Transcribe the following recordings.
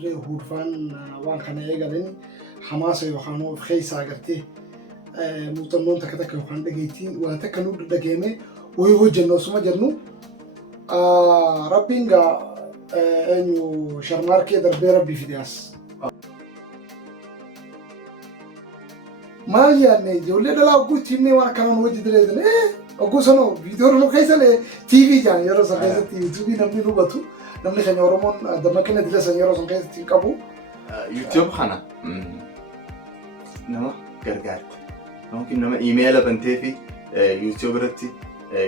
dirree hurfaan waan kana eegalan Hamaasa yookaan of keessa agartee muuxannoon takka takka yookaan dhageettiin waa takka nu dhageeme wayii hojjennu osuma jennu rabbiin gaa eenyu sharmaarkee darbee rabbii fideas. maal yaadne ijoollee dhalaa ogguutti himnee waan akkanaan hojii direetan ogguu sanoo viidiyoo nu keessan TV jaan yeroo san keessatti YouTube namni hubatu namni keenya Oromoon dammaqina dila san yeroo san keessatti qabu. YouTube kana nama gargaarte. Mungkin nama email bantee fi YouTube irratti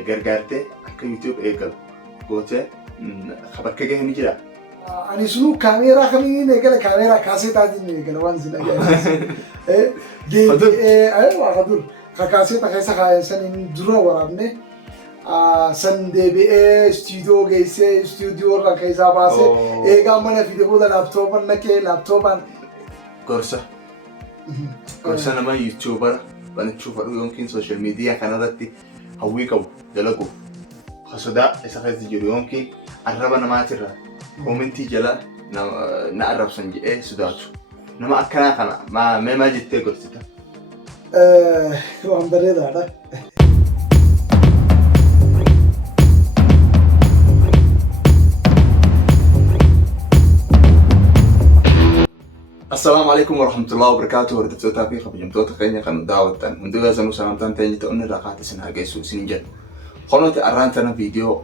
gargaarte akka YouTube eegalu gootee bakka gahee ni jira. Ani sunu kaameeraa kamiin eegala kaameeraa kaasetaatiin eegala waan isin ajaa'ibsiisu. Waa dur kaaseeta keessa kaayessaniin dura waraabne san deebi'ee istiidiyoo geessee istiidiyoo irraa keessaa baasee eegaa mana fide booda laaptoopan naqee laaptoopaan gorsa nama YouTuber banachuuf fadhu yookiin social media kanarratti hawwii qabu dalaguuf sodaa isa keessa jiru yookiin arraba namaatirraa komentii jala na arrabsan jedhee sodaatu. Nama akkanaa kana maa jettee gorsita? Waan bareedaadha. Assalamualaikum warahmatullahi wabarakatuh. Hordoftoota fi kabajamtoota keenya kan daawwattan hundee sanuu sagantaan ta'e ta'uun irraa kaata isin hageessu isin jedhu. Qonooti arraan tana viidiyoo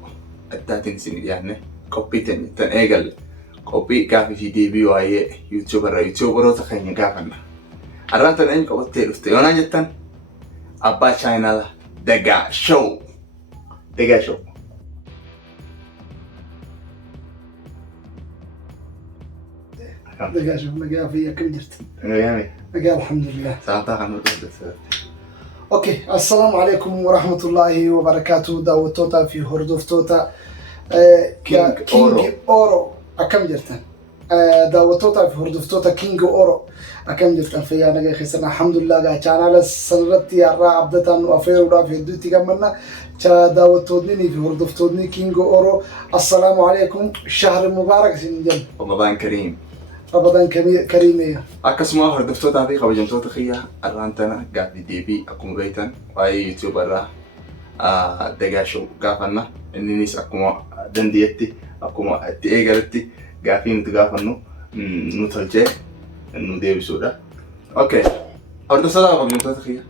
addaatiin isin dhiyaanne qophii tan eegalle qophii gaafii fi deebii waa'ee YouTuberoota keenya gaafanna. Arraan tana eenyu qabattee dhufte yoonaan jettan abbaa chaayinaala Dagaa Show. Dagaa Show. Dagaa Show nagaa fi akkam jirti? Nagaa alhamdulillah. Saataa kan hordofte. Okay, assalamu alaikum warahmatullahi wabarakatuh daawwattoota fi hordoftoota King Oro akkam jirtan? Daawwattoota fi hordoftoota King Oro akkam jirtan? Fayyaa nagaa keessan alhamdulillah gaa chaanaala sanarratti har'aa abdataan nu afeeruudhaaf hedduutti gammanna. daawwattoonni fi hordoftoonni King Oro assalamu alaikum shahr mubaarak isin jenna. Ramadan Kareem. Ramadan Kareem. Akkasuma hordoftoota fi kabajamtoota kiyya arraan tana gaafii deebii akkuma beektan waa'ee YouTube irraa Dagaa Show gaafanna. Innis akkuma dandeetti akkuma itti eegaletti gaafii nuti gaafannu nu tolchee nu deebisuudha. Okay. Hordoftoota fi kabajamtoota kiyya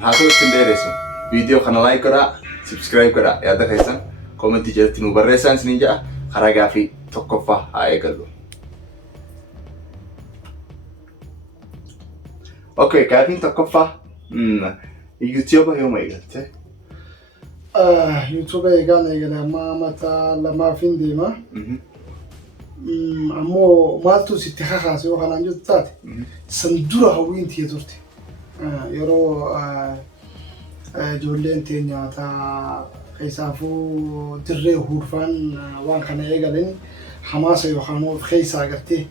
haa ta'u ittiin dheeressu viidiyoo kana like godhaa subscribe godhaa yaada keessan komentii jalatti nu barreessaa isiniin jedha karaa gaafii tokkoffaa haa eegallu. Okay, gaafiin tokkoffaa YouTube yooma eegalte? YouTube eegale amma mata lamaafin deema. Ammoo maaltu sitti kakaase yoo kanaan jettu taate san dura hawwiin tiyya turte. Yeroo ijoolleen teenya keessaafuu dirree hurfaan waan kana eegalan Hamaasa yookaan of keessa agartee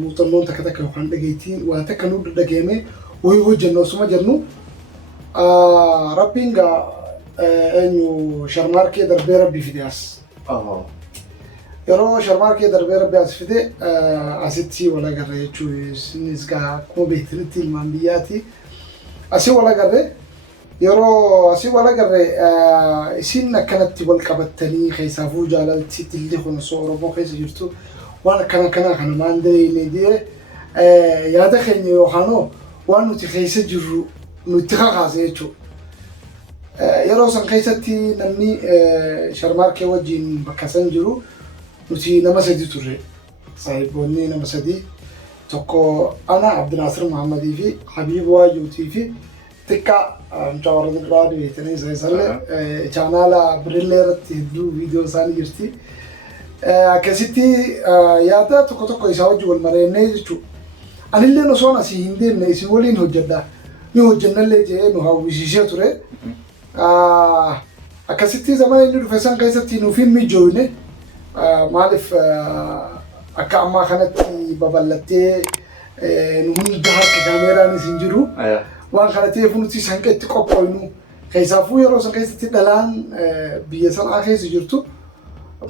muuxannoon takka takka yookaan dhageettiin waa takka nu dhageeme wayii hojjennu osuma jennu rabbiin gaa eenyu sharmaarkee darbee rabbii fideas. Yeroo sharmaarkee darbee rabbii as fide asitti wal agarre jechuun isinis gaa akkuma beektanitti ilmaan biyyaati. Asii wal agarre yeroo asii wal agarre isin akkanatti wal qabattanii keessaafuu jaalalti dilli kun osoo Oromoo keessa jirtu waan akkana kana maan deeyne jedhee yaada keenya yookaan waan nuti keessa jirru nutti kakaase jechuudha. Yeroo san keessatti namni sharmaarkee wajjin bakka san jiru nuti nama sadii turre. Saahiboonni nama sadii tokko ana Abdinaasir Muhammadii fi Habiib Waayyuutii fi xiqqaa mucaa duraa beektanii isaanillee chaanaala Birillee irratti hedduu viidiyoo isaanii jirti. Akkasitti yaada tokko isaa wajjin wal mareennee jechuudha. Anillee osoo asii hin deemne isin waliin hojjedha. Ni hojjennallee jedhee nu hawwisiisee ture. Akkasitti zamana inni dhufe san keessatti nuuf hin mijoofne maaliif akka ammaa kanatti babal'attee nu hunda harka kaameeraan isin jiru. Waan kana ta'eef nuti sanqeetti qophoofnu keessaafuu yeroo san keessatti dhalaan biyya sanaa keessa jirtu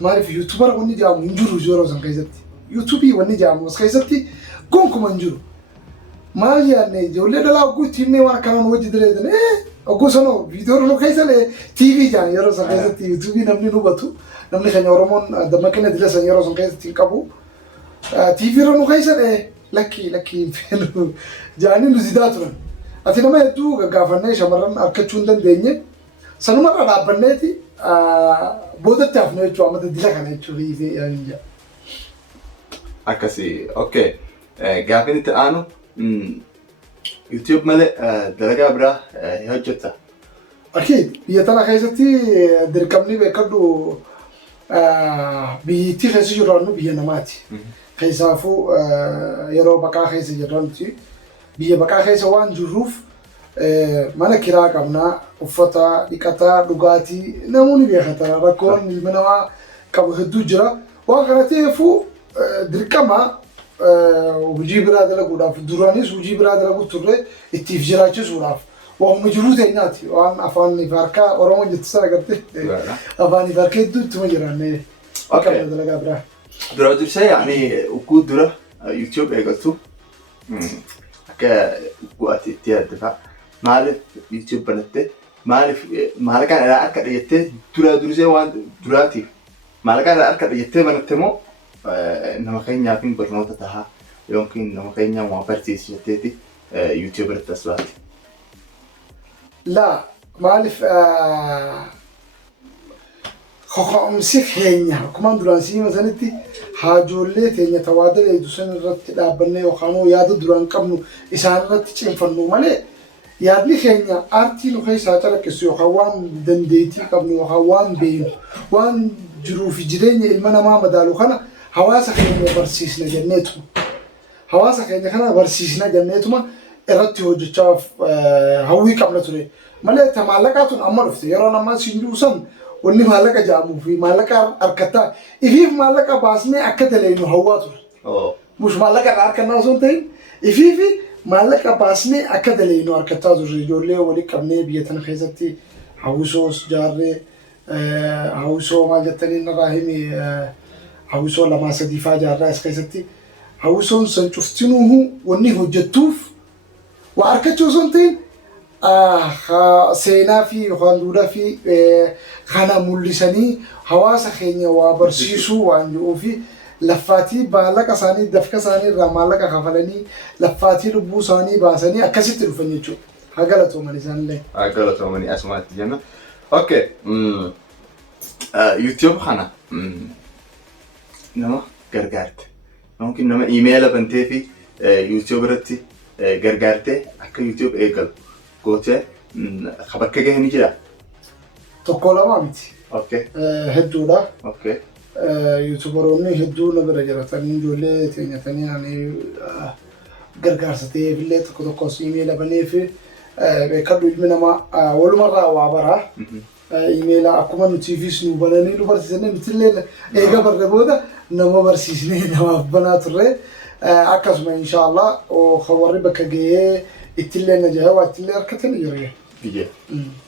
maaliif YouTuber wanni jedhamu hin jiru yeroo san keessatti. yuutuubii wanni jedhamu as keessatti gonkumaa hin jiru. Maal yaadne ijoollee dhalaa ogguu itti himnee waan akkanaan hojii direedan ogguu sanoo viidiyoo nu keessa TV jaan yeroo san keessatti yuutuubii namni nu hubatu namni keenya Oromoon dammaqina dila san yeroo san keessatti hin qabu. TV irra nu keessa lakki feenu jaanii nu zidaa turan. Ati nama hedduu gaggaafannee shamarran harkachuu hin dandeenye sanumarra dhaabbanneeti boodatti hafne jechuudha amma dila kana jechuudha hiifee yaaniin jaa. Akkasii okay gaafin itti aanu YouTube malee dalagaa biraa hojjetta. Akid biyya tana keessatti dirqamni beekadhu biyyittii keessa jirrannu biyya namaati. Keessaafuu yeroo baqaa keessa jirranti biyya baqaa keessa waan jirruuf mana kiraa qabnaa uffata dhiqataa dhugaatii namoonni beekatan rakkoon ilmi namaa qabu hedduu jira. Waan kana ta'eefuu dirqama hojii biraa dalaguudhaaf duraanis hojii biraa dalaguu turre ittiif jiraachisuudhaaf waan jiruu teenyaati waan afaan harkaa Oromoo jettu sana agartee afaan harkaa hedduu ittuma jiraanne akka dalagaa biraa. Dura dursee yaani ugguu dura YouTube eegaltu akka ugguu ati itti yaadda maaliif YouTube banatte maaliif maalaqaan irraa akka dhageettee dura dursee waan duraatiif maalaqaan irraa akka dhageettee banatte moo nama keenyaaf barnoota tahaa yookiin nama keenyaa waa barsiisatteeti YouTube irratti as baate. La maaliif ho'omsi keenya akkuma duraan siima sanitti haajollee teenya tawaadala hedduu san irratti dhaabbannee yookaan yaada duraan qabnu isaan irratti cimfannu malee yaadni keenya aartii nu keessaa calaqqisu yookaan waan dandeettii qabnu yookaan waan beeknu waan jiruu fi jireenya ilma namaa madaalu kana hawaasa keenya barsiisna jenneetuma. Hawaasa keenya kana barsiisna jenneetuma irratti hojjechaaf hawwii qabna ture. Malee ta maallaqaatuun amma dhufte yeroo namaa sinjuu san wanni maallaqa jedhamuu fi maallaqa harkattaa ifiif maallaqa baasnee akka dalagnu hawwaa ture. Mush maallaqa irraa harkannaa osoo hin ta'in ifiifi maallaqa baasnee akka dalagnu harkattaa ture. Ijoollee walitti qabnee biyya tana keessatti hawwisoos jaarree hawwisoo maal jettanii narraa himi hawwisoo lamaa sadii faa jaarraa as keessatti hawwisoon san cuftinuuhu wanni hojjettuuf waa harkachuu osoo hin ta'in seenaa fi yookaan duudhaa fi kana mul'isanii hawaasa keenya waa barsiisuu waan jiruuf laffaatii maallaqa isaanii dafqa isaanii irraa maallaqa kafalanii laffaatii lubbuu isaanii baasanii akkasitti dhufan jechuudha. Haa galatooman isaanillee. Haa galatoomanii asumaatti jenna. Okay. YouTube kana nama gargaarte. Yookiin nama email bantee fi YouTube irratti gargaartee akka YouTube eegalu gootee bakka gahanii jira. Tokko lama miti. Okay. Hedduudha. Okay. YouTuberoonni hedduu na bira jiratanii ijoollee teenyatanii ani gargaarsa ta'eefillee tokko tokkos email baneef beekadhu ilmi namaa walumarraa waa baraa. Email akkuma nutifis nu bananii nu barsiisanii nutillee eega barre booda nama barsiisnee namaaf banaa turre akkasuma inshallah warri bakka gahee ittillee na jahe waa ittillee harkatanii jiru. Biyya.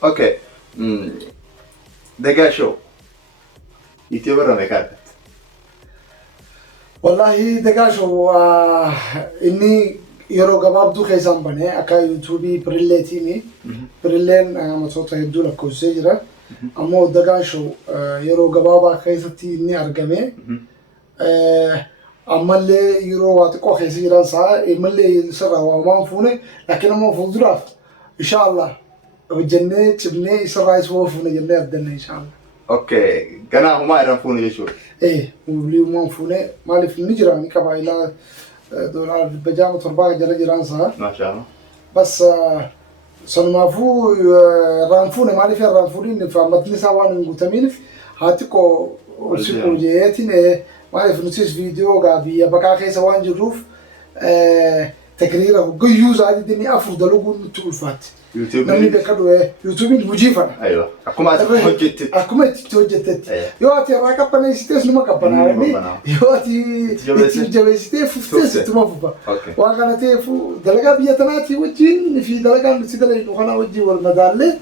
Okay. Dagaa show. YouTube irra meeqa argatte? Wallahi dagaa show inni yeroo gabaabduu keessaan banee akka YouTube Birilleetiini. Birilleen matoota hedduu lakkoofsee jira. Ammoo dagaa show yeroo gabaabaa keessatti inni argame. Ammallee yeroo waa xiqqoo keessa jiran saa ammallee sirraa waamaan fuune laakiin ammoo fuulduraaf inshallah hojjennee cimnee isarraa isuma fuune jennee abdanne inshallah. Okay. Ganaa humaa irraan fuune jechuudha. Mulii humaan fuune maaliif inni jira ni qaba ilaa doolaara 700 jala jiraan saa. Maashaallah. Bas sanumaafuu irraan fuune maaliif irraan fuudhiin matni isaa waan hin guutamiiniif haa xiqqoo siquu jeetiin maaliif nutis viidiyoo biyya baqaa keessa waan jirruuf takriira guyyuu zaadidini afur dalaguun nutti ulfaatti. Namni beekadhu YouTube'n hojii fana. Aywa. Akkuma ati hojjettetti. Akkuma itti hojjettetti. Yoo ati irraa qabbaneessitees numa qabbanaa'anii yoo ati itti jabeessitee fuftees ittuma fufa. Waan kana ta'eef dalagaa biyya tanaatii wajjin fi dalagaan nuti dalagnu kana wajjin wal madaallee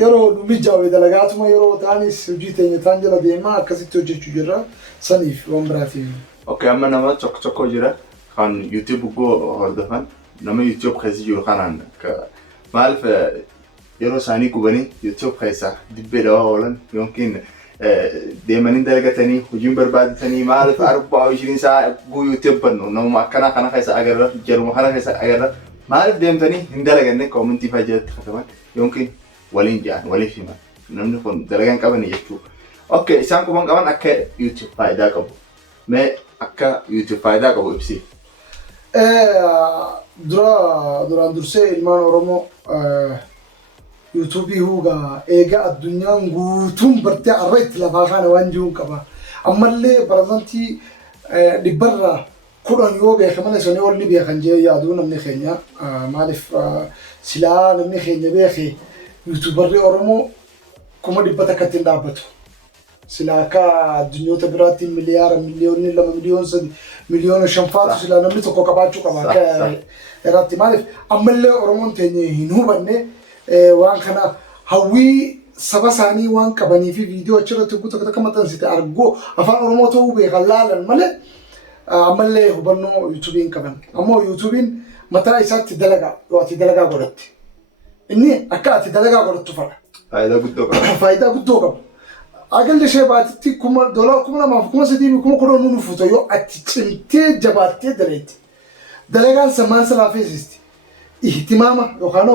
yeroo nu mijaa'u dalagaatuma yeroo ta'anis hojii teenya taan jala deemaa akkasitti hojjechuu jirra saniif waan biraatiif. Okay, amma nama tokko jira kan YouTube go hordofan nama YouTube keessa jiru kanaan maaliif yeroo isaanii gubanii YouTube keessa dibbee dawaa oolan yookiin deemanii dalagatanii hojiin barbaadatanii maaliif 24 isaa guu YouTube bannu nama akkana kana keessa agarra jaruma kana keessa agarra maaliif deemtanii hin dalaganne commenti faajatti kataman yookiin waliin jaan waliif himan namni kun dalagan qabani jechuudha. Okay, isaan kuban qaban akka YouTube faayidaa qabu. Mee akka YouTube faayidaa qabu ibsi. Duraan dursee ilmaan Oromoo YouTube huugaa eega addunyaan guutuun bartee arra itti lafaa kana waan jiruun qaba. Ammallee barazantii dhibbarraa 10 yoo beekaman isanii ol ni beekan jee yaaduu namni keenya maaliif silaa namni keenya beekee YouTuberri Oromoo 100 akkattiin dhaabbatu. Sila ka addunyoota biraatti miliyaara miliyoonni 2 miliyoon 3 miliyoona 5 faatu sila namni tokko qabaachuu qaba akka irratti maaliif ammallee Oromoon teenye hin hubanne waan kana hawwii saba isaanii waan qabanii fi viidiyoo achirratti guutuu akka maxxansite argoo afaan Oromoo ta'uu beekan laalan malee ammallee hubannoo YouTube'n qaban ammoo YouTube'n mataa isaatti dalagaa yoo ati dalagaa godhatti inni akka ati dalagaa godhattu fara faayidaa guddoo qaba. Agalli ishee baatitti $1,000 $2,000 $3,000 nufuuta yoo ati cimtee jabaattee daleetti. Dalagaan samaan salaa feesisti. Ihtimaama yookaan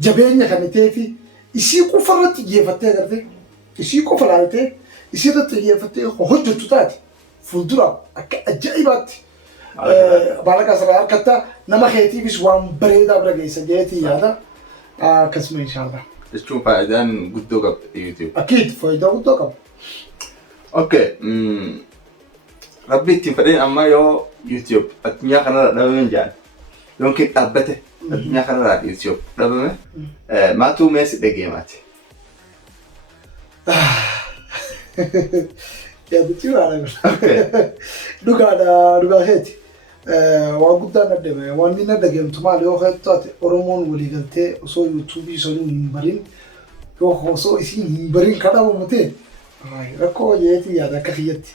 jabeenya kan ta'ee fi isii qofa irratti xiyyeeffattee agartee isii qofa laaltee isii irratti xiyyeeffattee hojjettu taate fuuldura akka ajaa'ibaatti baalaqa sarara harkattaa nama keetiifis waan bareedaa bira geessa jeetii yaada akkasuma inshaallah. Jechuun faayidaan guddoo qabdi YouTube. Akid faayidaa guddoo qaba. Okay, rabbi ittiin fedheen amma yoo YouTube addunyaa kanarra dhabame jaan yookiin dhaabbate addunyaa kanarraa YouTube dhabame maatuu meessi dhageemaati. Yaadachuu haala dhugaa keeti. Waan guddaan adeeme waan inni dhageemtu maali yoo ta'e Oromoon walii galtee osoo YouTube isaanii hin barin yoo osoo isiin hin barin kadhamu ta'e rakkoo jeetii yaada akka kiyyatti.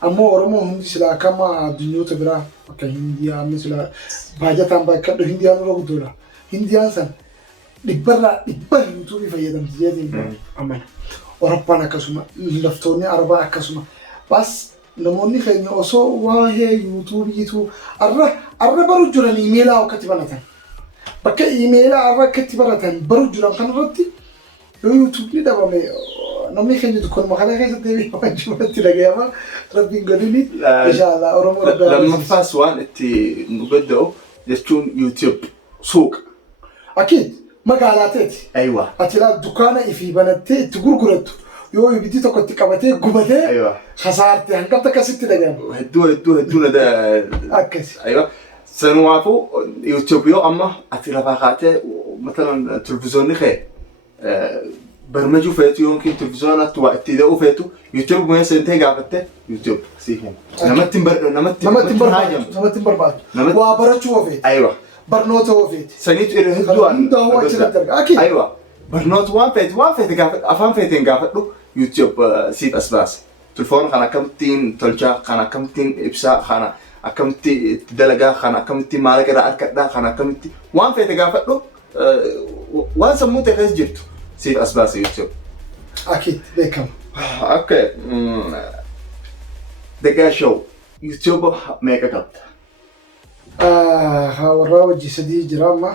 Ammoo Oromoon hundi sila akkama addunyoota biraa akka Hindiyaan sila baajataan baay'ee Hindiyaan irra guddoodha. Hindiyaan san dhibbarraa YouTube fayyadamti jeetiin amana. Oroppaan akkasuma laftoonni Arabaa akkasuma bas namoonni keenya osoo waa'ee YouTube'iitu arra baru jiran iimeelaa akkatti baratan. Bakka iimeelaa arra akkatti baratan baru jiran kanarratti yoo YouTube'i dhabame namni keenya dukkanuma kana keessatti deebi'ee waan jiranitti dhaga'ama rabbiin godhini inshaallah Oromoo rabbi. Lammaffaas waan itti nu gadda'u jechuun YouTube suuqa. Akid magaalaa ta'eeti. Aywa. Ati laa dukkaana ifii banattee itti gurgurattu. Yoo ibiddi tokko itti qabatee gubatee khasaarte hanqabta akkasitti dhaga'ama. Hedduu nada akkasi. Aywa. Sanumaafuu YouTube yoo amma ati lafaa kaatee matalan televizoonni kee barmajuu feetu yookiin televizoonatti waa itti da'uu feetu YouTube mee seentee gaafatte YouTube siif namatti hin barbaadu. Waa barachuu ofeeti. Aywa. Barnoota ofeeti. Saniitu irra hedduudhaan. Hundaa'uu achirratti arga. Akid. Aywa. Barnoota waan feete gaafadhu afaan feeteen gaafadhu YouTube siif as baasa. Telefoon kan akkamittiin tolchaa kan akkamittiin ibsaa kana akkamitti itti dalagaa kana akkamittiin maallaqa irraa argadhaa kana akkamitti waan feete gaafadhu waan sammuu ta'e keessa jirtu siif as baasa YouTube. Akid beekama. Okay. Dagaa show YouTube meeqa qabda? Warraa wajji sadii jira amma.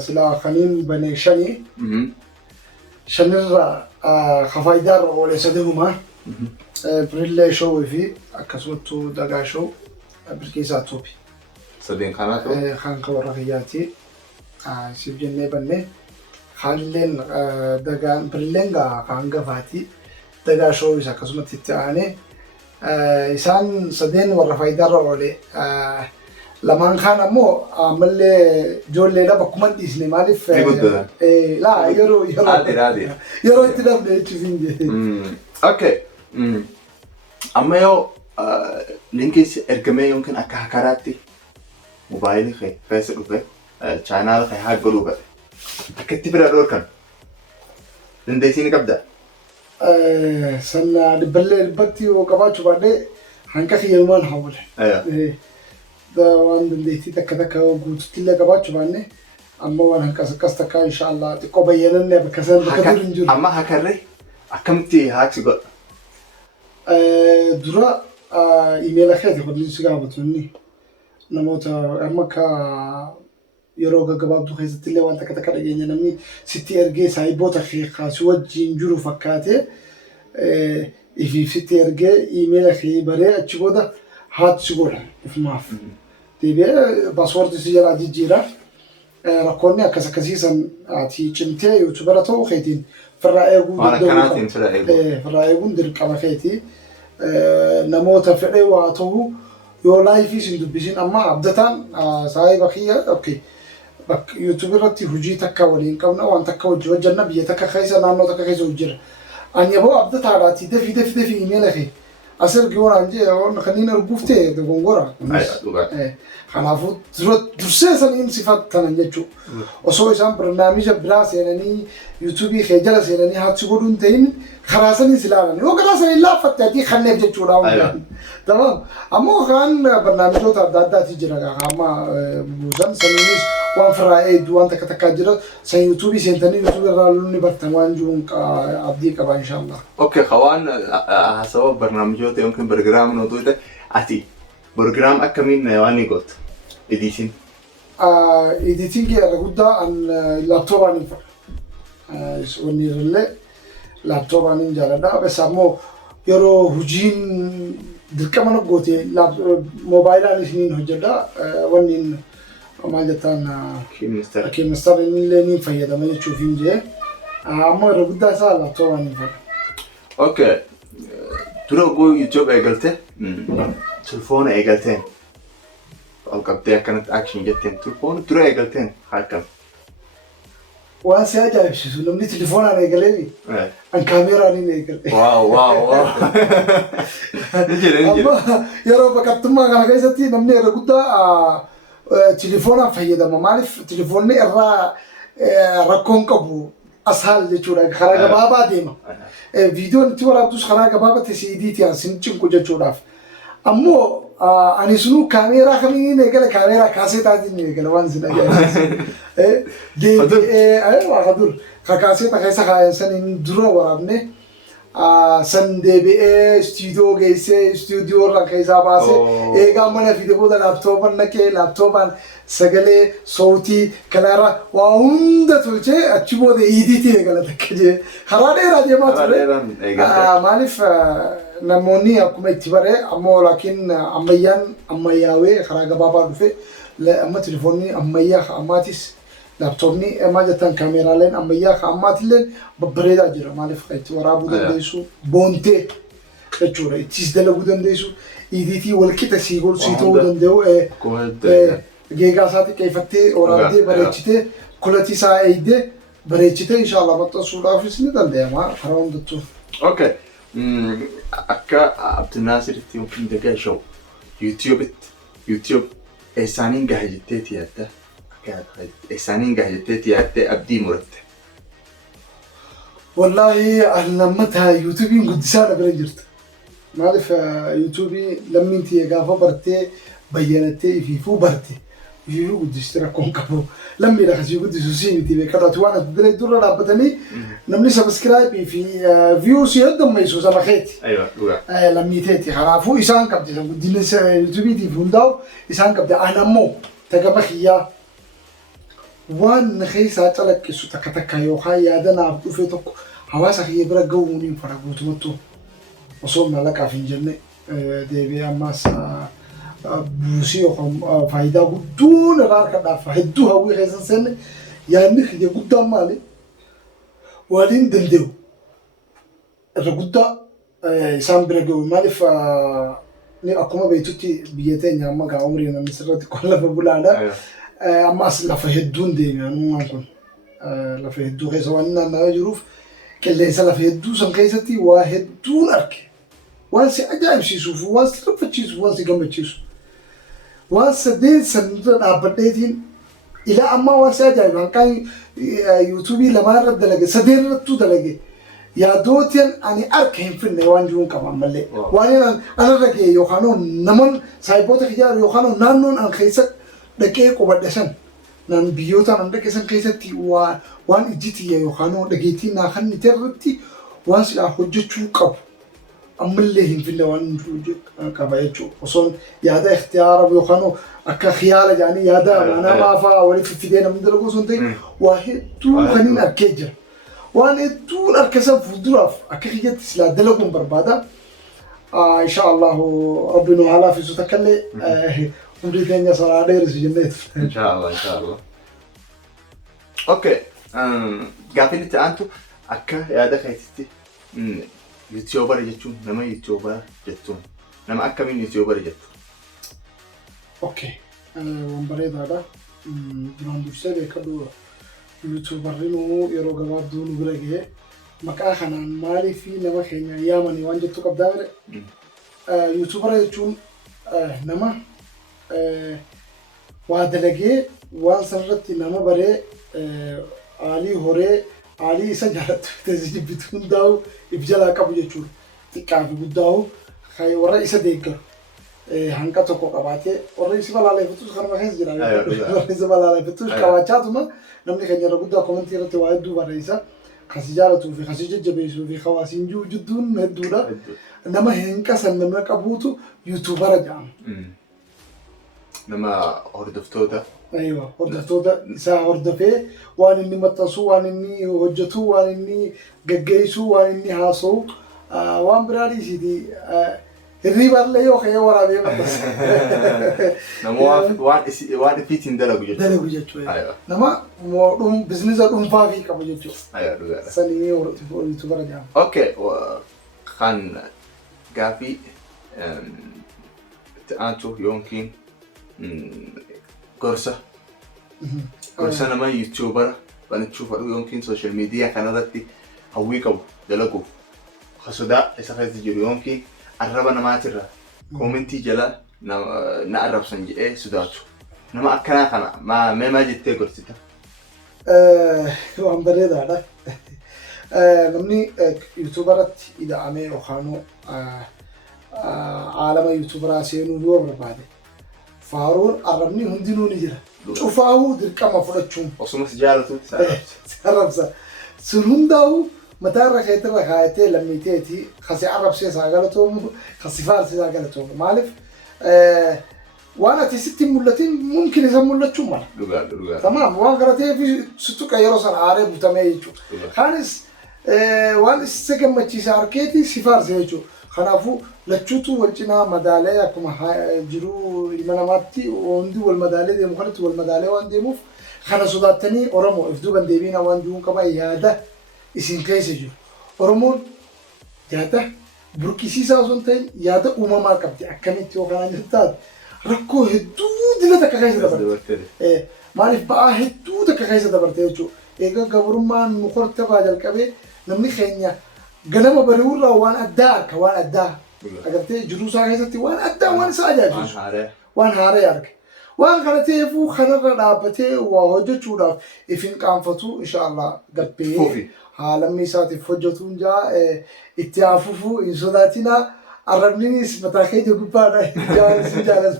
Sila khaniin bane shani shanirra khafaayidaarra oole sadihuma birillee show fi akkasumattuu dagaa show bilkeessaa toopi sadeen kanaatu kan ka warra kiyyaati siif jennee banne haalleen dagaan birilleen gaa kan gafaati dagaa show isa akkasumatti itti aanee isaan sadeen warra faayidaarra oole lamaan kaan ammoo ammallee ijoollee lama akkuma dhiisne maaliif laa yeroo itti dhabne jechuun. Okay. Amma yoo linkii ergamee yookiin akka hakaraatti mobaayilii kee keessa dhufe chaanaala kee haa godhuu godhe akka itti bira dhorkan dandeessii ni qabdaa? Sana dhibballee dhibbatti yoo qabaachuu baadhee hanka khiyalman hawle waan dandeetii takka guututti illee qabaachuu baanne amma waan hanqas akkas takka inshallah xiqqoo bayyananne bakka san bakka dur hin jiru. Amma hakarree akkamitti haati godha? Dura email keeti qolli si gaafatu inni namoota amma ka yeroo gaggabaabduu keessatti illee waan takka takka dhageenya namni sitti ergee saayiboota kaasii wajjin jiru fakkaatee ifiifsitti ergee email kee baree achi booda haati si godha ifumaaf. Deebi'ee paaswoortii si jalaa jijjiira. Rakkoonni akkas akkasiisan ati cimtee yuutuubera ta'uu keetiin firraa eeguu danda'u. Firraa eeguun dirqama keetii. Namoota fedhee waa ta'uu yoo laayifii sin dubbisin amma abdataan saayiba kiyya yuutuub irratti hojii takka waliin qabna waan takka hojjanna biyya takka keessa naannoo takka keessa hojjira. Ani aboo abdataadhaati dafii imeela kee as ergi waan jee kanneen arguuftee dogongora. Kanaafuu dursee saniin sifatanan jechuudha. Osoo isaan barnaamija biraa seenanii yuutuubii kee jala seenanii haati godhuun ta'in karaa sanii silaalan yoo karaa sanii laaffatte ati kanneef jechuudha. Tamam ammoo kan barnaamijoota adda addaati jira amma buusan saniinis waan firraa eedduu waan takka takkaa jira san yuutuubii seentanii yuutuubii irraa lulni bartan waan jiruun abdii qaba inshallah. Okay khawaan hasawa barnaamijoota yookiin bargiraama nootuuta ati bargiraam akkamiin waan gootu editing? Editing irra guddaa an laaptoopaaniin fa'a. Wanni irrallee laaptoopaaniin jaaladha. Bes ammoo yeroo hojiin dirqama na goote moobaayilaan isiniin hojjedha. Wanni maal jettaan keemister illee niin fayyadama jechuuf hin jee. Ammoo irra guddaa isaa laaptoopaaniin fa'a. Okay. Dura oguu YouTube eegalte telefoona eegalteen ol qabdee akkanatti action jetteen telefoona dura eegalteen akkam? Waan si ajaa'ibsiisu namni telefoonaan eegaleemi an kaameeraan hin eegale. Waaw. Amma yeroo baqattummaa kana keessatti namni irra guddaa telefoonaan fayyadama. Maaliif telefoonni irraa rakkoon qabu ashaal jechuudha karaa gabaabaa deema. Viidiyoon itti waraabdus karaa gabaabaa ta'e ediitii sin cinku jechuudhaaf. Ammoo ani sunu kaameeraa kamiin eegale kaameeraa kaaseetaatiin eegale waan sin ajaa'ibsiisu. Waa kadur kaaseeta keessa kaayan saniin dura waraabne san deebi'ee istuudiyoo geessee istuudiyoo irraa keessaa baasee eegaa mana fide booda laaptoopan naqee laaptoopan sagalee sautii kanaarra waa hunda tolchee achi booda ediitii eegala takka jee karaa dheeraa deemaa ture. Maaliif namoonni akkuma itti bare ammoo laakiin ammayyaawee karaa gabaabaa dhufe amma telefoonni ammayyaa ammaatis laaptoopni maal jettan kaameeraaleen ammayyaa ammaatillee babbareedaa jira. Maaliif itti waraabuu dandeessu boontee jechuudha ittis dalaguu dandeessu ediitii walqixa sii ta'uu danda'u geegaa isaa xiqqeeffattee waraabdee bareechitee kulatii isaa eegdee bareechitee inshallah maxxansuudhaafis ni danda'ama karaa hundattuu. Okay. Akka Abdinaasiritti yookiin Dagaa Show YouTube eessaaniin gaha jetteeti yaadda? Eessaaniin gaha jetteeti yaaddee abdii muratte? Wallaahi lammata YouTubein guddisaa na bira jirta. Maaliif YouTubein lammiintii gaafa bartee bayyanattee ifiifuu barte ifiifuu guddistee rakkoon qabu. Lammiidha kasii guddisu siiniti beekadhaati waan ati diree dura dhaabbatanii namni subscribe fi views heddummeessu sama keeti. Lammiiteeti kanaafuu isaan qabdi guddina YouTubeitiif hundaa'u isaan qabdi an ammoo tagama kiyyaa waan keessaa calaqqisu takka takka yookaan yaada naaf dhufe tokko hawaasa kiyya bira ga'uun hin fara guutumattuu osoo mallaqaaf hin jenne deebi'ee ammas buusii yookaan faayidaa guddoon irraa argadhaaf hedduu hawwii keessan seenne yaadni kiyya guddaan maali waliin danda'u irra guddaa isaan bira ga'u maaliif akkuma beektutti biyya teenya amma gaa umrii namni sirratti qola lafa bulaadha. Ammas lafa hedduun deebi'an kun lafa hedduu keessa waan naanna'aa jiruuf qilleensa lafa hedduu san keessatti waa hedduun arge waan si ajaa'ibsiisuuf waan si raffachiisuuf waan si gammachiisu waan sadeen san dhaabbadheetiin ila amma waan si ajaa'ibu hanqaan yuutuubii lamaan irra dalage sadeen irrattuu dalage يا دوتين أنا أركهم في النوان جون كمان ملء وأنا رجع يوخانو نمن سايبوت خيار يوخانو نانون أن خيسك دكيك وبدشان نان بيوتا نان دكيسن خيستي وان إجتي يوخانو دكيتي ناخن نترتي وان سلا حجتشو كاب أملهم في النوان كبايتشو وصون يادا اختيار يوخانو أكا خيال يعني يادا أنا ما فا ولي في فيدينا من دلقو سنتي واحد تو خنين أركيجر وأنا طول أركزها في الدراف أكيد سلا دلقون بربادا إن شاء الله ربنا على في صوتك اللي عمري ثانية صار على رأس جنات إن شاء الله إن شاء الله أوكي قاعدين أنتو أكا يا ده خيتي يوتيوبر جتون نما يوتيوبر جتون نما أكا من يوتيوبر جتون أوكي ومبريد هذا درام بسالي كدو يوتيوبرينو يروق بعض دون برجع مكان خنان مالي في نما خينا يامني وانجو تكب داير يوتيوبر يجون نما وادلقي وان سرت نما بري علي هوري علي سجلت تزيد بتكون داو يبجلا كابو يجون تكافي بداو خي ورئيس ديكر هنكا تكو قباتي ورئيس بلا عليه فتوش خنا ما خيز جرا ورئيس بلا عليه فتوش قباتاتنا نمني خنيا رغدا كومنتي رت وايد دو برئيسا خسيجالتو في خسيج جبيسو في خواسينجو جدون مدودا انما هنكا سنما قبوتو يوتيوبر جام نما هردفتودا ايوه هردفتودا سا هردفه وان اني متسو وان اني وجتو وان اني غغيسو وان اني هاسو وان برادي سيدي الريبر لا يو خي ورا بي بس نما وان فيتين دلغو جتو ايوه نما مو بزنس دوم فافي كبو جتو ايوه دوغا سني يوتيوبر جام اوكي خان غافي انتو يمكن قرصة نما يوتيوبر بنشوف يمكن سوشيال ميديا كندتي هويكو دلغو خسودا اسخاز جيرو يمكن الربنا ما ترى كومنتي جلا نعرف سنجي سوداتو نما أكنا ما جت قرصته وهم بريد هذا نمني يوتيوبرات إذا عمي وخانو عالم يوتيوبرات سينو دو برباده فارون عربني هندينو نجرا شوفاو دركا ما فرتشون وصوم سجالته سربسا سنونداو متى خيت رخايته لميتي خسي عرب سي ساغلتهم خسي فارسي ساغلتهم مالف وانا تي ملتين ممكن يسمولتهم مال دوغا تمام واغرتي في ستو كايرو سن عارب تميچو خانس وان سكمچي ساركيتي سفار سيچو خنافو لچوتو ولچنا مدالي كما جرو المناماتي وندي والمدالي دي مخلت والمدالي وان دي موف خنا سوداتني اورمو افدو بنديبينا وان جون كبا يادا isin keessa jiru Oromoon yaada burkisiisaa osoo hin ta'in yaada uumamaa qabdi akkamitti yookaan jirtaat rakkoo hedduu dila takka keessa dabarte maaliif ba'aa hedduu takka keessa dabarte jechuudha egaa gabrummaan nu hortabaa jalqabee namni keenya ganama bari'uurraa waan addaa arka waan addaa agartee jiruusaa keessatti waan addaa waan isa ajaa'ibu waan haaree arge waan kana ta'eefuu kanarra dhaabbatee waa hojjechuudhaaf ifin qaanfatu inshaallah gabbee عالمي ساتي فوجتون جا اتيافوفو إن سوداتنا عربنيس متاخي جو بابا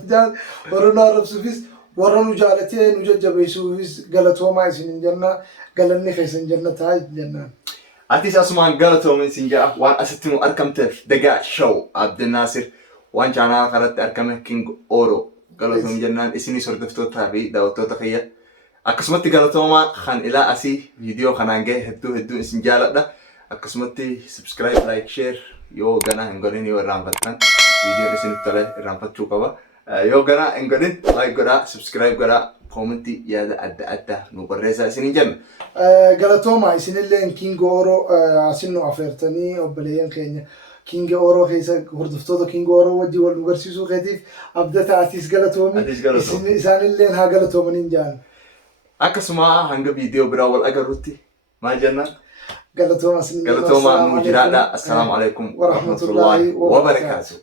جال ورونا عرب سوفيس ورونو جالتي نوجد جبيسوفيس قالتو ما يسين جنة قالني خيسن جنة تاج جنة أتيس أسمان قالتو من سنجا وان أستمو أركم تف دقا شو عبد الناصر وان جانا خلت أركم كينج أورو قالتو من جنة إسيني سردفتو تابي داوتو تخيّة akkasumatti galatooma kan ila asii video kanaan gahe hedduu isin jaaladha akkasumatti subscribe like share yoo gana hin godhin yoo irraanfattan video isinitti tole irraanfachuu qaba yoo gana hin godhin like godhaa subscribe godhaa commenti yaada adda nu barreessaa isin jenna galatooma isinillee King Oro asin nu afeertanii obboleeyyan keenya King Oro keessa hordoftoota King Oro wajji wal nu garsiisuu keetiif abdata atis galatoomi isaanillee haa galatoomaniin jaan akkasuma hanga video biraa wal agarrutti maal jenna galatooma nu jiraadha assalamu alaykum wa rahmatullahi wa barakatuh